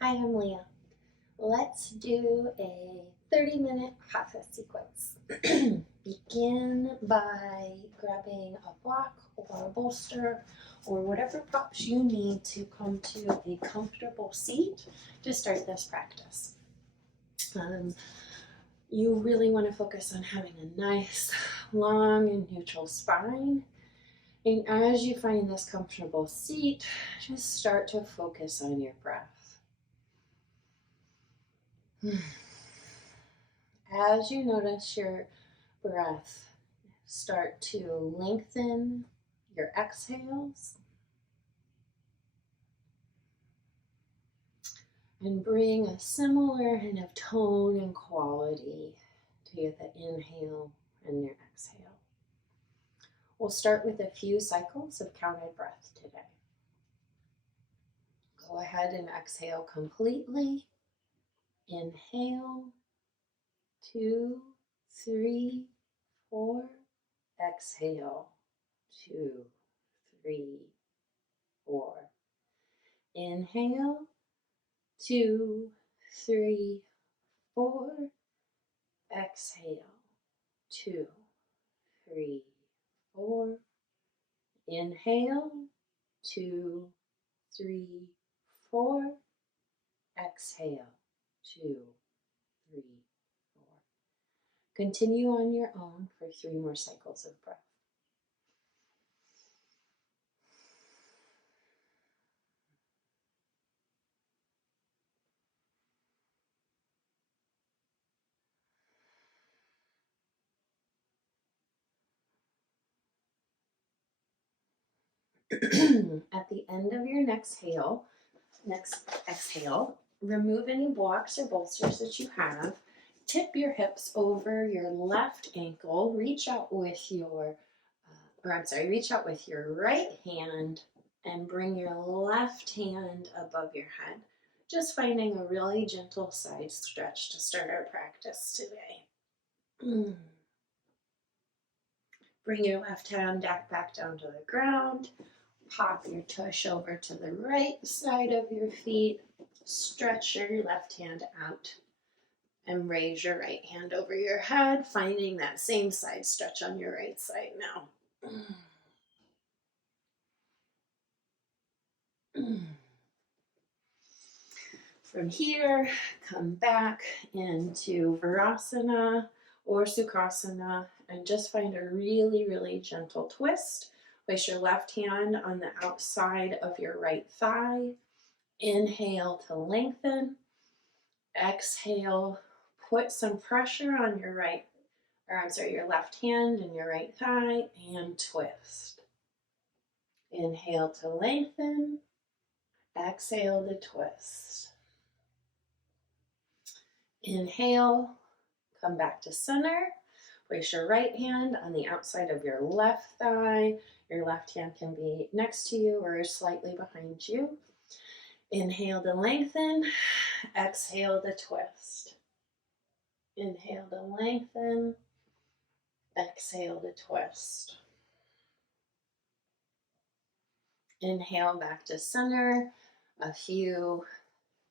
Hi, I'm Leah. Let's do a 30-minute hatha sequence. Begin by grabbing a block or a bolster or whatever props you need to come to a comfortable seat to start this practice. You really want to focus on having a nice, long, and neutral spine. And as you find this comfortable seat, just start to focus on your breath. As you notice your breath start to lengthen your exhales and bring a similar kind of tone and quality to the inhale and your exhale. We'll start with a few cycles of counted breath today. Go ahead and exhale completely. Inhale, 2, 3, 4. Exhale, 2, 3, 4. Inhale, 2, 3, 4. Exhale, 2, 3, 4. Inhale, 2, 3, 4. Exhale, 2, 3, 4. Continue on your own for 3 more cycles of breath. At the end of your next exhale, remove any blocks or bolsters that you have. Tip your hips over your left ankle. Reach out with your right hand and bring your left hand above your head. Just finding a really gentle side stretch to start our practice today. Bring your left hand back down to the ground. Pop your tush over to the right side of your feet. Stretch your left hand out and raise your right hand over your head, finding that same side stretch on your right side now. From here, come back into Virasana or Sukhasana and just find a really, really gentle twist. Place your left hand on the outside of your right thigh. Inhale to lengthen. Exhale, put some pressure on your your left hand and your right thigh and twist. Inhale to lengthen. Exhale to twist. Inhale, come back to center. Place your right hand on the outside of your left thigh. Your left hand can be next to you or slightly behind you. Inhale to lengthen. Exhale to twist. Inhale to lengthen. Exhale to twist. Inhale back to center. A few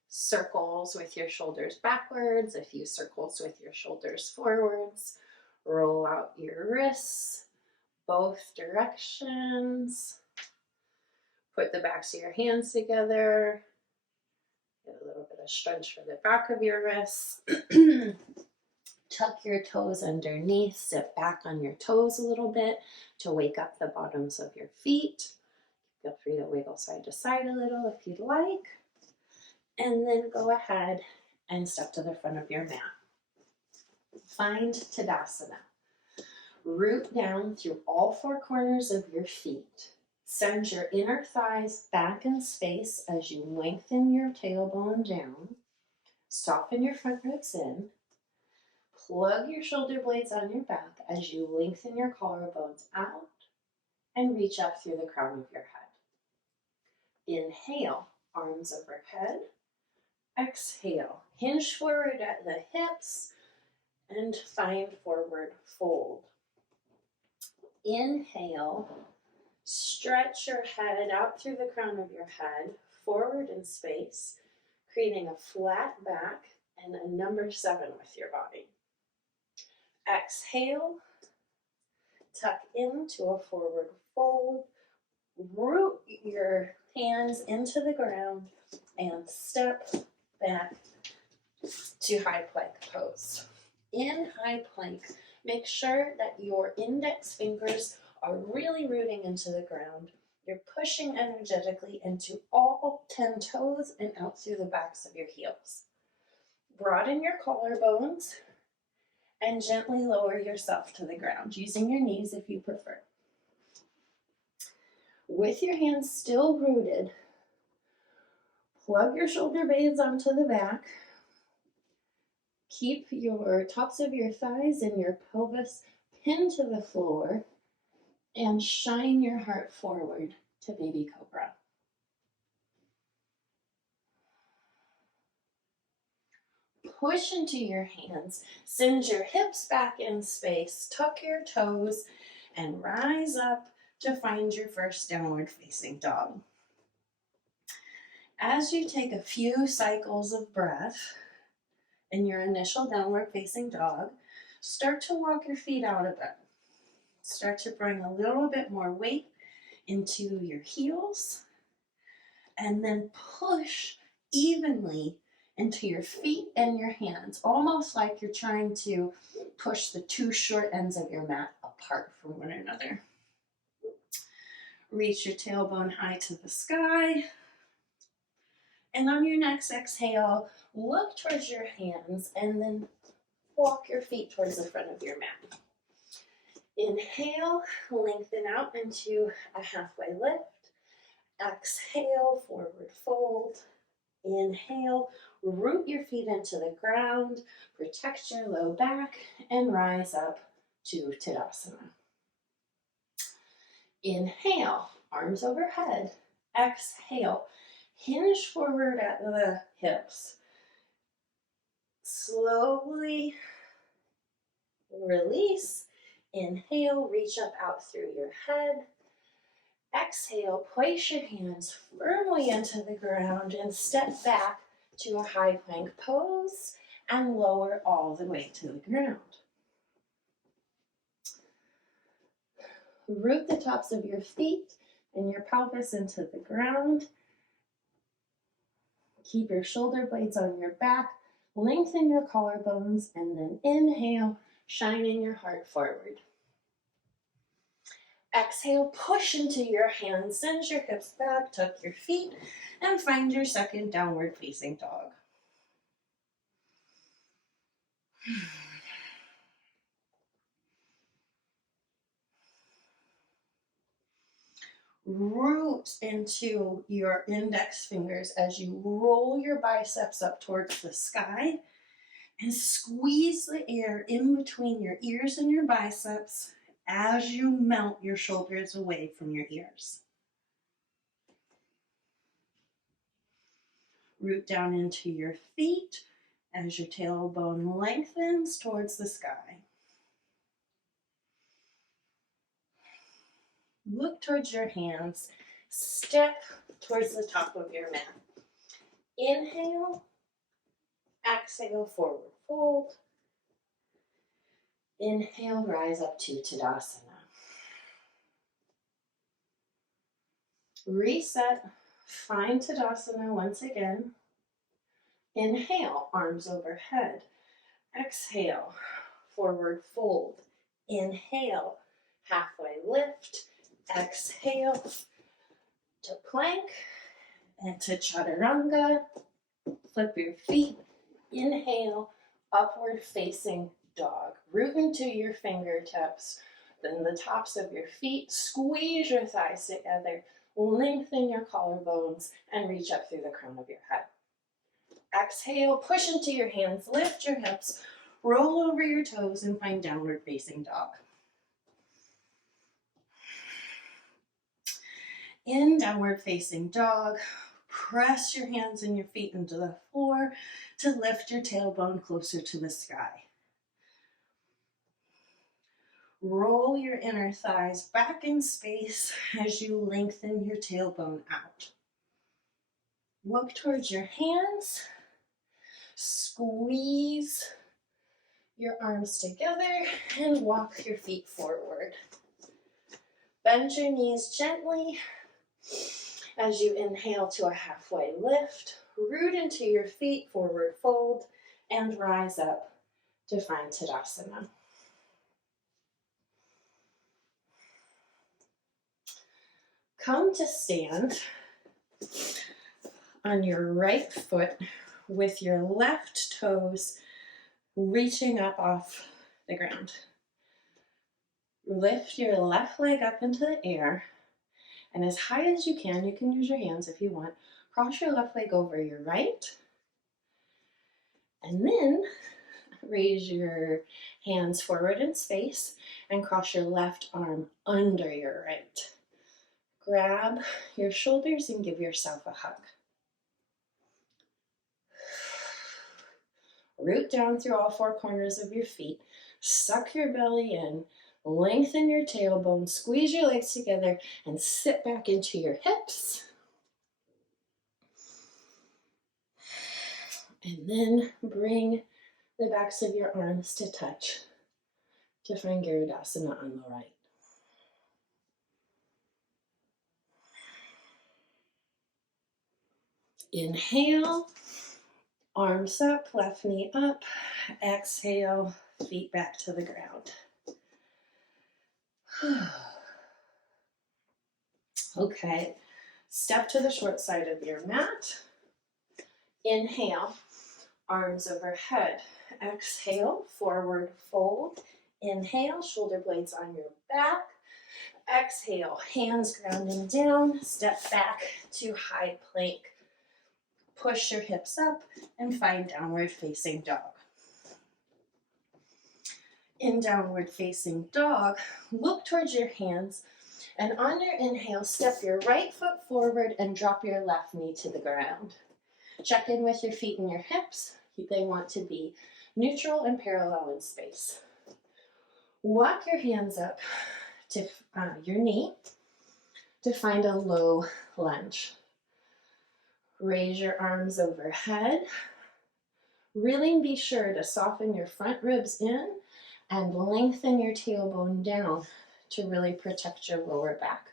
circles with your shoulders backwards, a few circles with your shoulders forwards. Roll out your wrists, both directions. Put the backs of your hands together. Get a little bit of stretch for the back of your wrists. Tuck your toes underneath. Sit back on your toes a little bit to wake up the bottoms of your feet. Feel free to wiggle side to side a little if you'd like. And then go ahead and step to the front of your mat. Find Tadasana. Root down through all 4 corners of your feet. Send your inner thighs back in space as you lengthen your tailbone down. Soften your front ribs in. Plug your shoulder blades on your back as you lengthen your collarbones out and reach up through the crown of your head. Inhale, arms overhead. Exhale, hinge forward at the hips and find forward fold. Inhale, stretch your head out through the crown of your head, forward in space. creating a flat back and a number 7 with your body. Exhale, tuck into a forward fold, root your hands into the ground, and step back to high plank pose. In high plank, make sure that your index fingers are really rooting into the ground. You're pushing energetically into all 10 toes and out through the backs of your heels. Broaden your collarbones and gently lower yourself to the ground, using your knees if you prefer. With your hands still rooted, plug your shoulder blades onto the back. Keep your tops of your thighs and your pelvis pinned to the floor and shine your heart forward to baby cobra. Push into your hands, send your hips back in space, tuck your toes, and rise up to find your first downward facing dog. As you take a few cycles of breath in your initial downward facing dog, start to walk your feet out a bit. Start to bring a little bit more weight into your heels, and then push evenly into your feet and your hands, almost like you're trying to push the two short ends of your mat apart from one another. Reach your tailbone high to the sky, and on your next exhale, look towards your hands and then walk your feet towards the front of your mat. Inhale, lengthen out into a halfway lift. Exhale, forward fold. Inhale, root your feet into the ground, protect your low back, and rise up to Tadasana. Inhale, arms overhead. Exhale, hinge forward at the hips. Slowly release. Inhale, reach up out through your head. Exhale, place your hands firmly into the ground and step back to a high plank pose and lower all the way to the ground. Root the tops of your feet and your pelvis into the ground. Keep your shoulder blades on your back. Lengthen your collarbones and then inhale, shining your heart forward. Exhale, push into your hands, send your hips back, tuck your feet, and find your second downward facing dog. Root into your index fingers as you roll your biceps up towards the sky and squeeze the air in between your ears and your biceps as you melt your shoulders away from your ears. Root down into your feet as your tailbone lengthens towards the sky. Look towards your hands. Step towards the top of your mat. Inhale. Exhale, forward fold. Inhale, rise up to Tadasana. Reset. Find Tadasana once again. Inhale, arms overhead. Exhale, forward fold. Inhale, halfway lift. Exhale to plank and to chaturanga. Flip your feet. Inhale, upward facing dog. Root into your fingertips, then the tops of your feet. Squeeze your thighs together. Lengthen your collarbones and reach up through the crown of your head. Exhale, push into your hands, lift your hips, roll over your toes, and find downward facing dog. In downward facing dog, press your hands and your feet into the floor to lift your tailbone closer to the sky. Roll your inner thighs back in space as you lengthen your tailbone out. Look towards your hands. Squeeze your arms together and walk your feet forward. Bend your knees gently as you inhale to a halfway lift. Root into your feet, forward fold, and rise up to find Tadasana. Come to stand on your right foot with your left toes reaching up off the ground. Lift your left leg up into the air, and as high as you can use your hands if you want, cross your left leg over your right, and then raise your hands forward in space and cross your left arm under your right. Grab your shoulders and give yourself a hug. Root down through all four corners of your feet. Suck your belly in. Lengthen your tailbone. Squeeze your legs together and sit back into your hips. And then bring the backs of your arms to touch to find Garudasana on the right. Inhale, arms up, left knee up. Exhale, feet back to the ground. Okay, step to the short side of your mat. Inhale, arms overhead. Exhale, forward fold. Inhale, shoulder blades on your back. Exhale, hands grounding down. Step back to high plank. Push your hips up and find downward facing dog. In downward facing dog, look towards your hands, and on your inhale, step your right foot forward and drop your left knee to the ground. Check in with your feet and your hips. They want to be neutral and parallel in space. Walk your hands up to your knee to find a low lunge. Raise your arms overhead. Really be sure to soften your front ribs in and lengthen your tailbone down to really protect your lower back.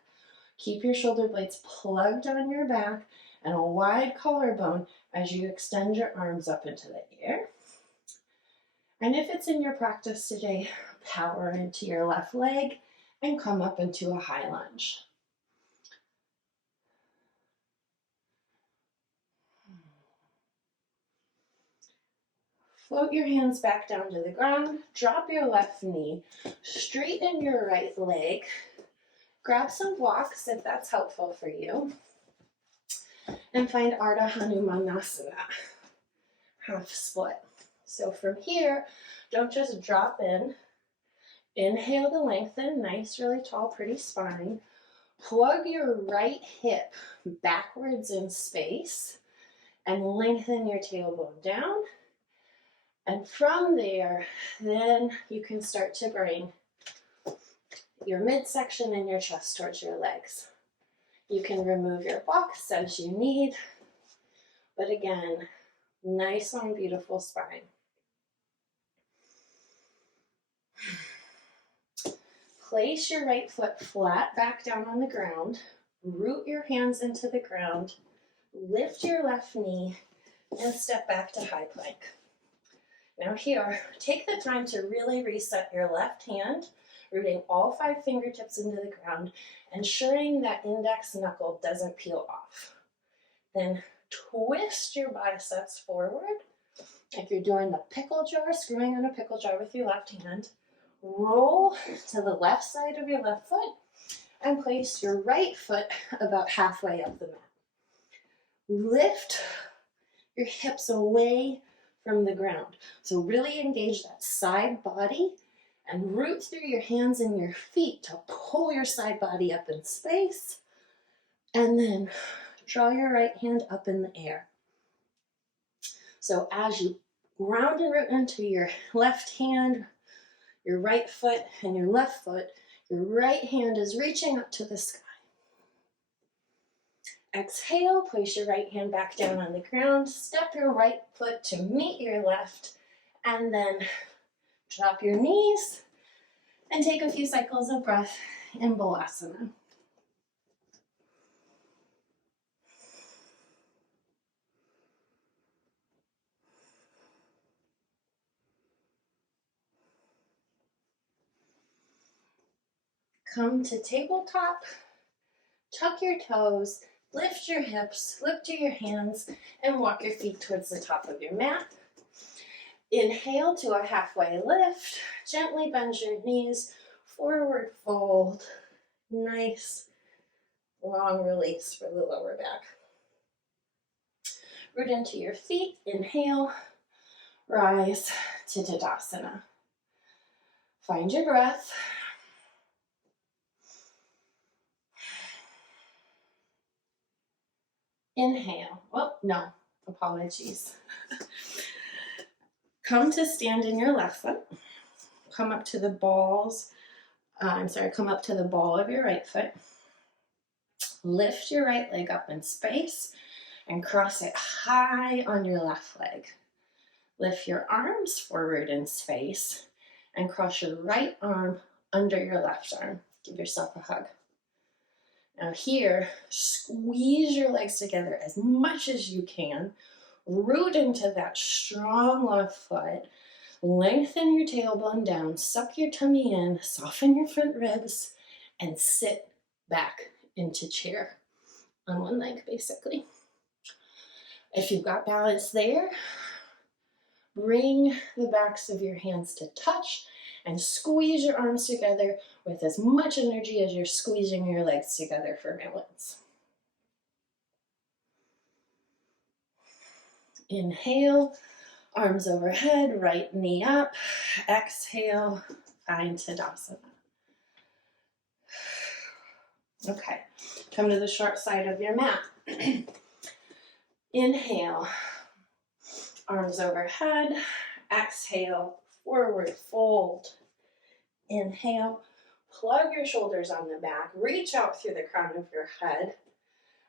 Keep your shoulder blades plugged on your back and a wide collarbone as you extend your arms up into the air. And if it's in your practice today, power into your left leg and come up into a high lunge. Float your hands back down to the ground, drop your left knee, straighten your right leg, grab some blocks if that's helpful for you, and find Ardha Hanumanasana, half split. So from here, don't just drop in. Inhale to lengthen, nice, really tall, pretty spine. Plug your right hip backwards in space and lengthen your tailbone down. And from there, then you can start to bring your midsection and your chest towards your legs. You can remove your blocks as you need, but again, nice, long, beautiful spine. Place your right foot flat back down on the ground. Root your hands into the ground. Lift your left knee and step back to high plank. Now here, take the time to really reset your left hand, rooting all 5 fingertips into the ground, ensuring that index knuckle doesn't peel off. Then twist your biceps forward. If you're doing the pickle jar, screwing on a pickle jar with your left hand, roll to the left side of your left foot and place your right foot about halfway up the mat. Lift your hips away from the ground. So really engage that side body and root through your hands and your feet to pull your side body up in space. And then draw your right hand up in the air. So as you ground and root into your left hand, your right foot, and your left foot, your right hand is reaching up to the sky. Exhale, place your right hand back down on the ground, step your right foot to meet your left, and then drop your knees and take a few cycles of breath in Vinyasa. Come to tabletop, tuck your toes, lift your hips, lift your hands, and walk your feet towards the top of your mat. Inhale to a halfway lift, gently bend your knees, forward fold, nice long release for the lower back. Root into your feet, inhale, rise to Tadasana. Find your breath. Inhale. Oh, no, apologies. Come to stand in your left foot. Come up to the balls. Come up to the ball of your right foot. Lift your right leg up in space and cross it high on your left leg. Lift your arms forward in space and cross your right arm under your left arm. Give yourself a hug. Now here, squeeze your legs together as much as you can. Root into that strong left foot. Lengthen your tailbone down, suck your tummy in, soften your front ribs, and sit back into chair on one leg, basically. If you've got balance there, bring the backs of your hands to touch and squeeze your arms together with as much energy as you're squeezing your legs together for balance. Inhale, arms overhead, right knee up. Exhale, find Tadasana. Okay, come to the short side of your mat. Inhale, arms overhead. Exhale, forward fold. Inhale, plug your shoulders on the back. Reach out through the crown of your head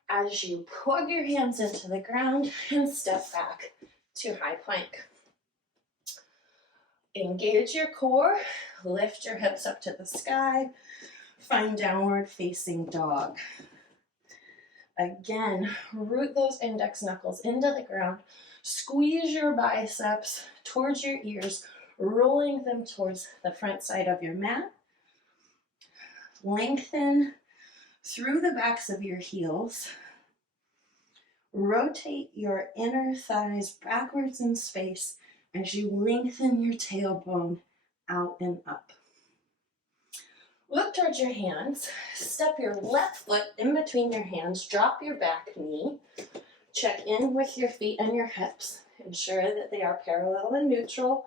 as you plug your hands into the ground and step back to high plank. Engage your core, lift your hips up to the sky, find downward facing dog. Again, root those index knuckles into the ground, squeeze your biceps towards your ears, rolling them towards the front side of your mat. Lengthen through the backs of your heels. Rotate your inner thighs backwards in space as you lengthen your tailbone out and up. Look towards your hands. Step your left foot in between your hands. Drop your back knee. Check in with your feet and your hips. Ensure that they are parallel and neutral.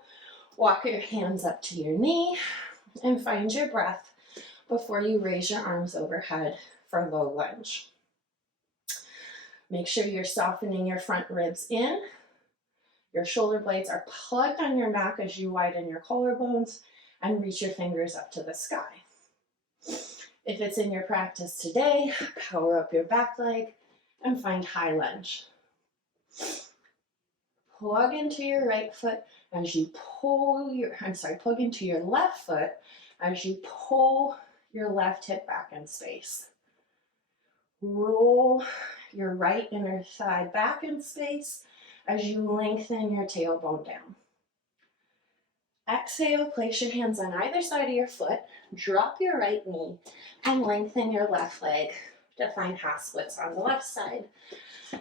Walk your hands up to your knee and find your breath before you raise your arms overhead for low lunge. Make sure you're softening your front ribs in. Your shoulder blades are plugged on your back as you widen your collarbones and reach your fingers up to the sky. If it's in your practice today, power up your back leg and find high lunge. Plug into your right foot as you plug into your left foot as you pull your left hip back in space. Roll your right inner thigh back in space as you lengthen your tailbone down. Exhale, place your hands on either side of your foot, drop your right knee, and lengthen your left leg to find half splits on the left side.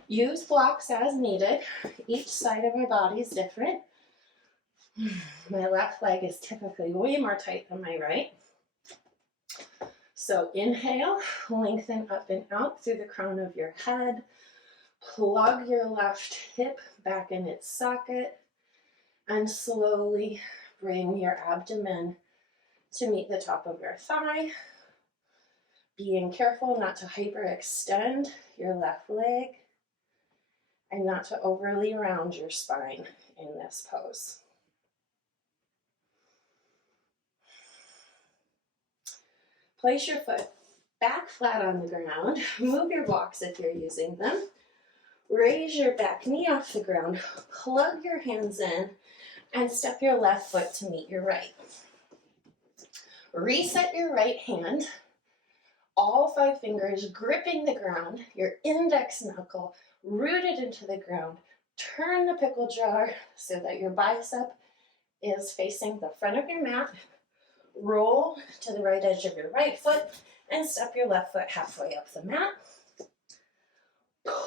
Use blocks as needed. Each side of our body is different. My left leg is typically way more tight than my right. So inhale, lengthen up and out through the crown of your head. Plug your left hip back in its socket and slowly bring your abdomen to meet the top of your thigh. Being careful not to hyperextend your left leg and not to overly round your spine in this pose. Place your foot back flat on the ground. Move your blocks if you're using them. Raise your back knee off the ground. Plug your hands in and step your left foot to meet your right. Reset your right hand. All 5 fingers gripping the ground. Your index knuckle rooted into the ground. Turn the pickle jar so that your bicep is facing the front of your mat. Roll to the right edge of your right foot and step your left foot halfway up the mat.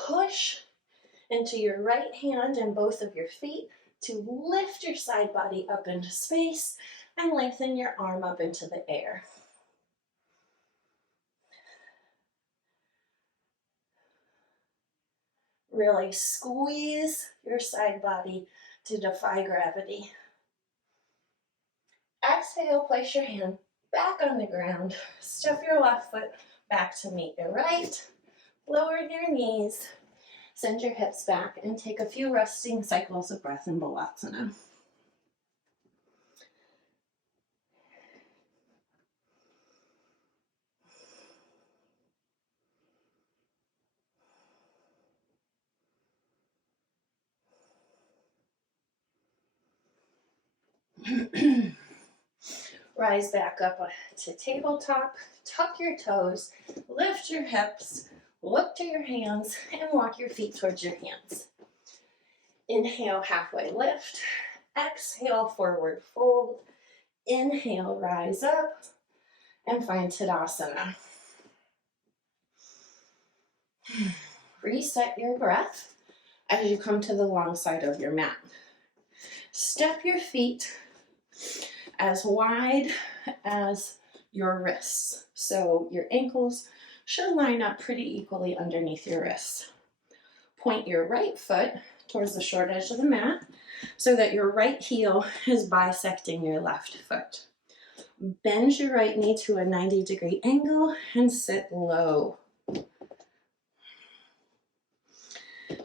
Push into your right hand and both of your feet to lift your side body up into space and lengthen your arm up into the air. Really squeeze your side body to defy gravity. Exhale, place your hand back on the ground. Step your left foot back to meet your right. Lower your knees. Send your hips back and take a few resting cycles of breath in Vinyasa. Rise back up to tabletop, tuck your toes, lift your hips, look to your hands, and walk your feet towards your hands. Inhale, halfway lift. Exhale, forward fold. Inhale, rise up, and find Tadasana. Reset your breath as you come to the long side of your mat. Step your feet as wide as your wrists. So your ankles should line up pretty equally underneath your wrists. Point your right foot towards the short edge of the mat so that your right heel is bisecting your left foot. Bend your right knee to a 90-degree angle and sit low.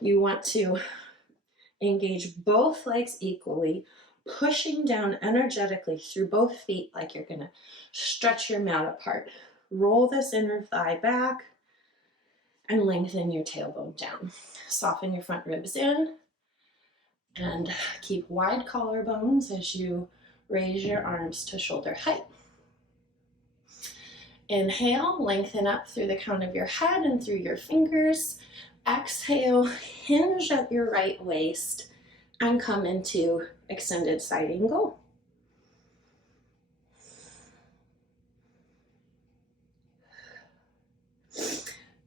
You want to engage both legs equally, pushing down energetically through both feet like you're going to stretch your mat apart. Roll this inner thigh back and lengthen your tailbone down. Soften your front ribs in and keep wide collarbones as you raise your arms to shoulder height. Inhale, lengthen up through the crown of your head and through your fingers. Exhale, hinge at your right waist and come into extended side angle.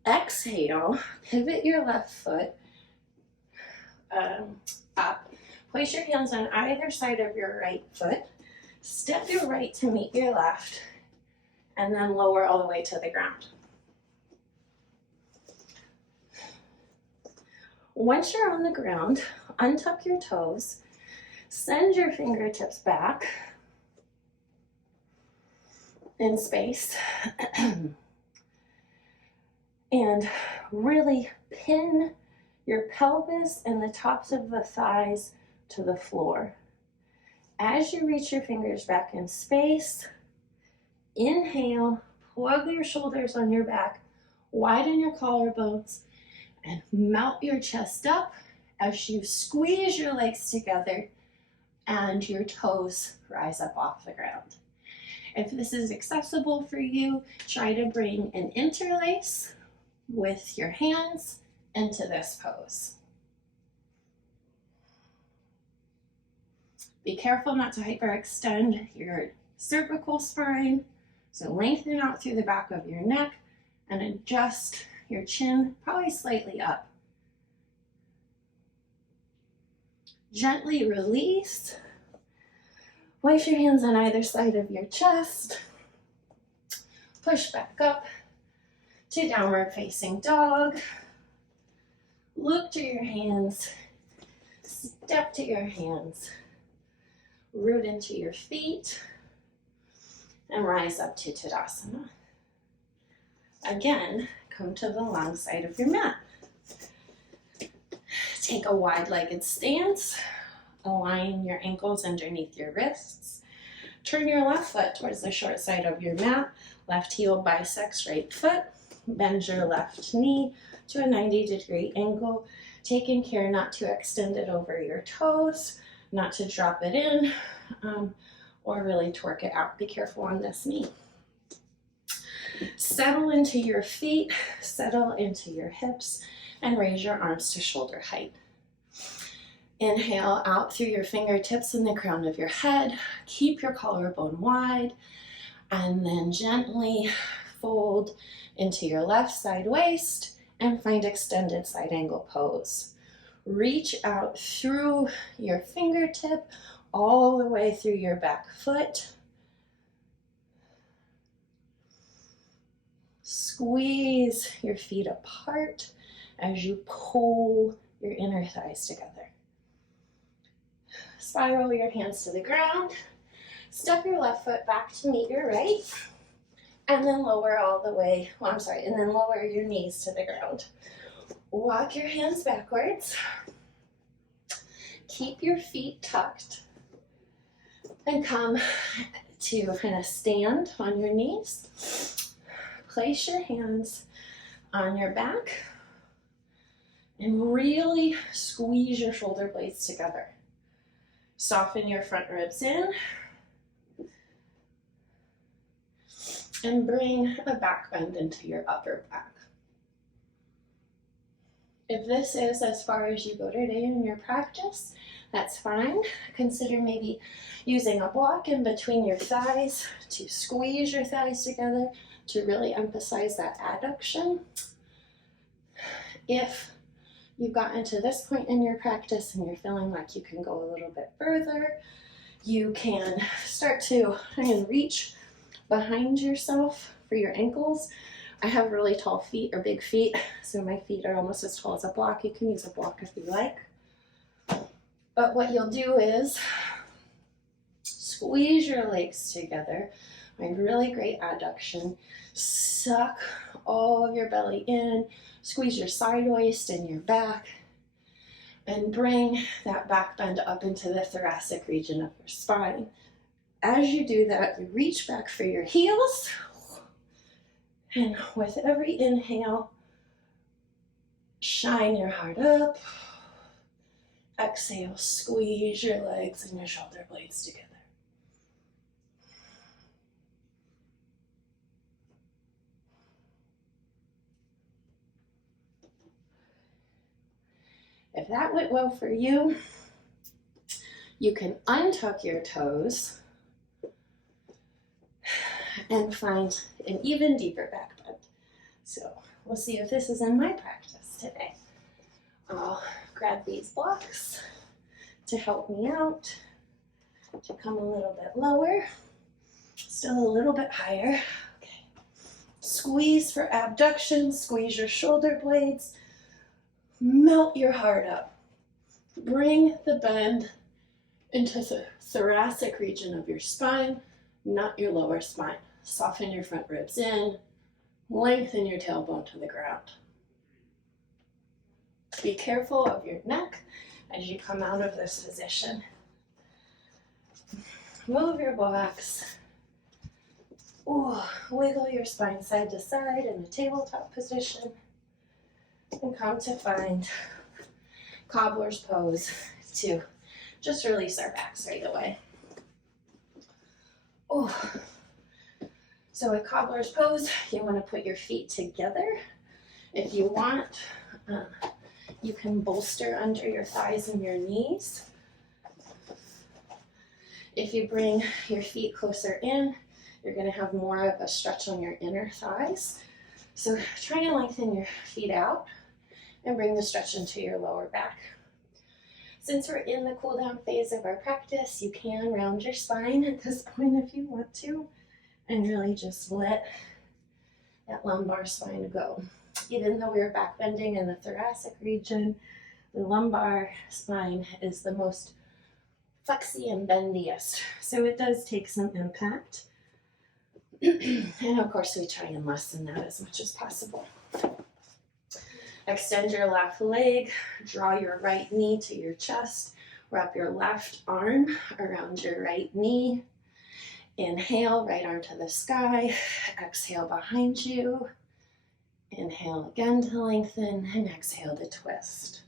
Exhale, pivot your left foot up. Place your hands on either side of your right foot. Step your right to meet your left, and then lower all the way to the ground. Once you're on the ground, untuck your toes, send your fingertips back in space, and really pin your pelvis and the tops of the thighs to the floor. As you reach your fingers back in space, inhale, plug your shoulders on your back, widen your collarbones, and melt your chest up as you squeeze your legs together and your toes rise up off the ground. If this is accessible for you, try to bring an interlace with your hands into this pose. Be careful not to hyperextend your cervical spine, so lengthen out through the back of your neck and adjust your chin probably slightly up. Gently release. Place your hands on either side of your chest. Push back up to downward facing dog. Look to your hands. Step to your hands. Root into your feet and rise up to Tadasana. Again, come to the long side of your mat. Take a wide-legged stance. Align your ankles underneath your wrists. Turn your left foot towards the short side of your mat. Left heel bisects right foot. Bend your left knee to a 90-degree angle, taking care not to extend it over your toes, not to drop it in, or really torque it out. Be careful on this knee. Settle into your feet, settle into your hips, and raise your arms to shoulder height. Inhale out through your fingertips and the crown of your head. Keep your collarbone wide, and then gently fold into your left side waist and find extended side angle pose. Reach out through your fingertip all the way through your back foot. Squeeze your feet apart as you pull your inner thighs together. Spiral your hands to the ground. Step your left foot back to meet your right. And then lower all the way, and then lower your knees to the ground. Walk your hands backwards. Keep your feet tucked. And come to kind of stand on your knees. Place your hands on your back. And really squeeze your shoulder blades together. Soften your front ribs in. And bring a back bend into your upper back. If this is as far as you go today in your practice, that's fine. Consider maybe using a block in between your thighs to squeeze your thighs together to really emphasize that adduction. If you've gotten to this point in your practice and you're feeling like you can go a little bit further, you can start to reach behind yourself for your ankles. I have really tall feet or big feet, so my feet are almost as tall as a block. You can use a block if you like. But what you'll do is squeeze your legs together. Find really great adduction. Suck all of your belly in. Squeeze your side waist and your back. And bring that back bend up into the thoracic region of your spine. As you do that, you reach back for your heels, and with every inhale, shine your heart up. Exhale, squeeze your legs and your shoulder blades together. If that went well for you, you can untuck your toes and find an even deeper back bend. So we'll see if this is in my practice today. I'll grab these blocks to help me out, to come a little bit lower, still a little bit higher. Okay. Squeeze for abduction, squeeze your shoulder blades, melt your heart up. Bring the bend into the thoracic region of your spine, not your lower spine. Soften your front ribs in, lengthen your tailbone to the ground. Be careful of your neck as you come out of this position. Move your blocks. Ooh, wiggle your spine side to side in the tabletop position. And come to find cobbler's pose to just release our backs right away. Ooh. So with cobbler's pose, you want to put your feet together. If you want, you can bolster under your thighs and your knees. If you bring your feet closer in, you're going to have more of a stretch on your inner thighs. So try to lengthen your feet out and bring the stretch into your lower back. Since we're in the cool down phase of our practice, you can round your spine at this point if you want to, and really just let that lumbar spine go. Even though we're back bending in the thoracic region, the lumbar spine is the most flexy and bendiest. So it does take some impact. And of course we try and lessen that as much as possible. Extend your left leg, draw your right knee to your chest, wrap your left arm around your right knee. Inhale, right arm to the sky. Exhale behind you. Inhale again to lengthen, and exhale to twist.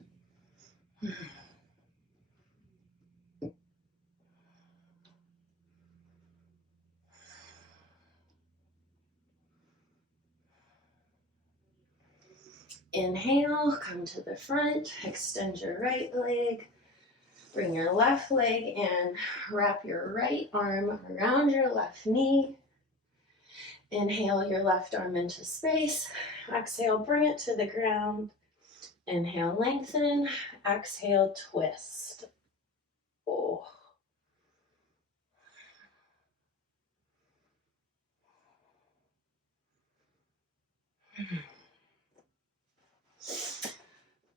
Inhale, come to the front, extend your right leg, bring your left leg in, wrap your right arm around your left knee. Inhale your left arm into space. Exhale, bring it to the ground. Inhale, lengthen. Exhale, twist. Oh.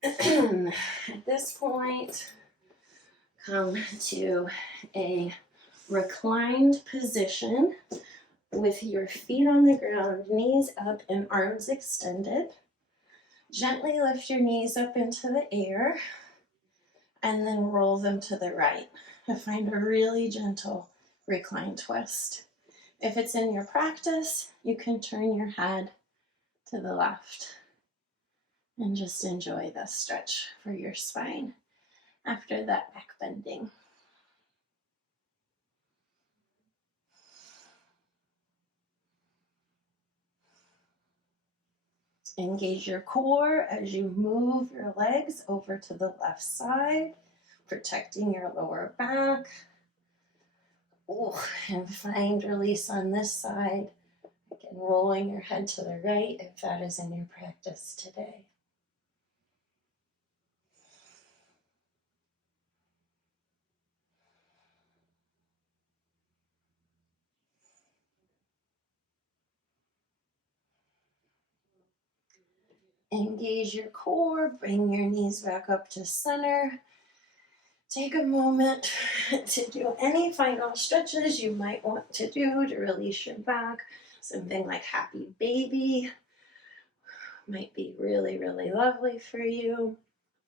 At this point, come to a reclined position with your feet on the ground, knees up and arms extended. Gently lift your knees up into the air and then roll them to the right. Find a really gentle reclined twist. If it's in your practice, you can turn your head to the left and just enjoy the stretch for your spine after that back bending. Engage your core as you move your legs over to the left side, protecting your lower back. Ooh, and find release on this side. Again, rolling your head to the right if that is in your practice today. Engage your core, bring your knees back up to center. Take a moment to do any final stretches you might want to do to release your back. Something like happy baby might be really, really lovely for you.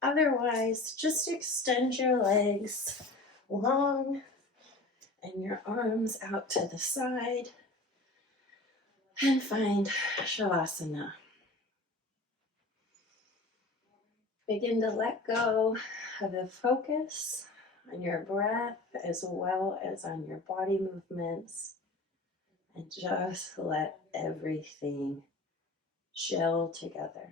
Otherwise, just extend your legs long and your arms out to the side and find Shavasana. Begin to let go of the focus on your breath as well as on your body movements, and just let everything gel together.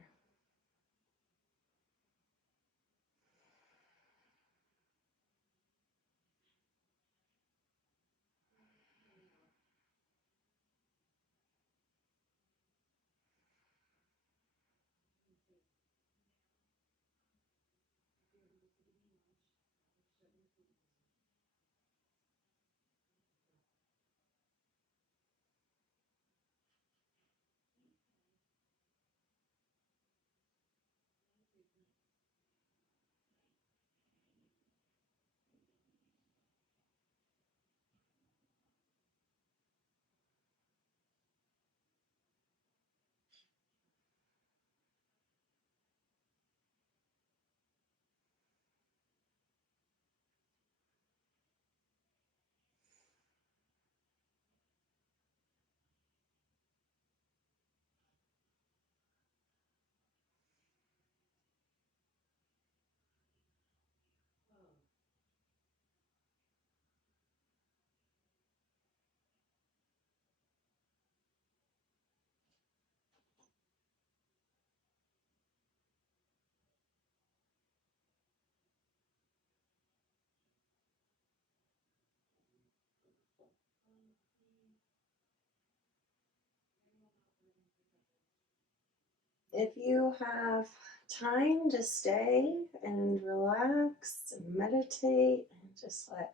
If you have time to stay and relax and meditate and just let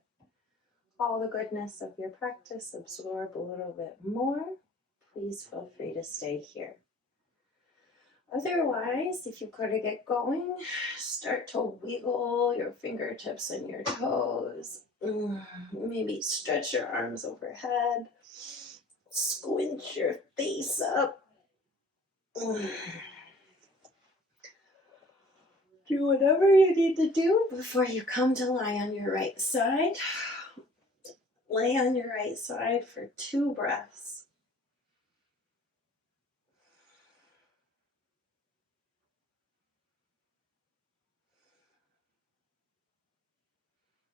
all the goodness of your practice absorb a little bit more, please feel free to stay here. Otherwise, if you've got to get going, start to wiggle your fingertips and your toes. Maybe stretch your arms overhead. Squinch your face up. Do whatever you need to do before you come to lie on your right side. Lay on your right side for 2 breaths.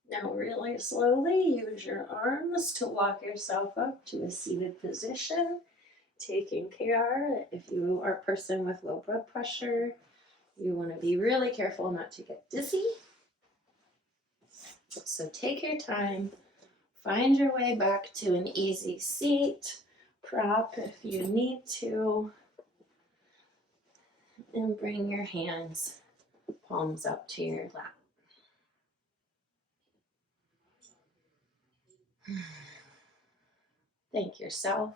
Now really slowly use your arms to walk yourself up to a seated position, taking care that if you are a person with low blood pressure, you want to be really careful not to get dizzy. So take your time, find your way back to an easy seat, prop if you need to, and bring your hands, palms up to your lap. Thank yourself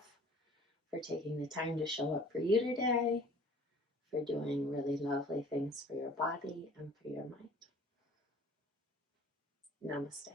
for taking the time to show up for you today, for doing really lovely things for your body and for your mind. Namaste.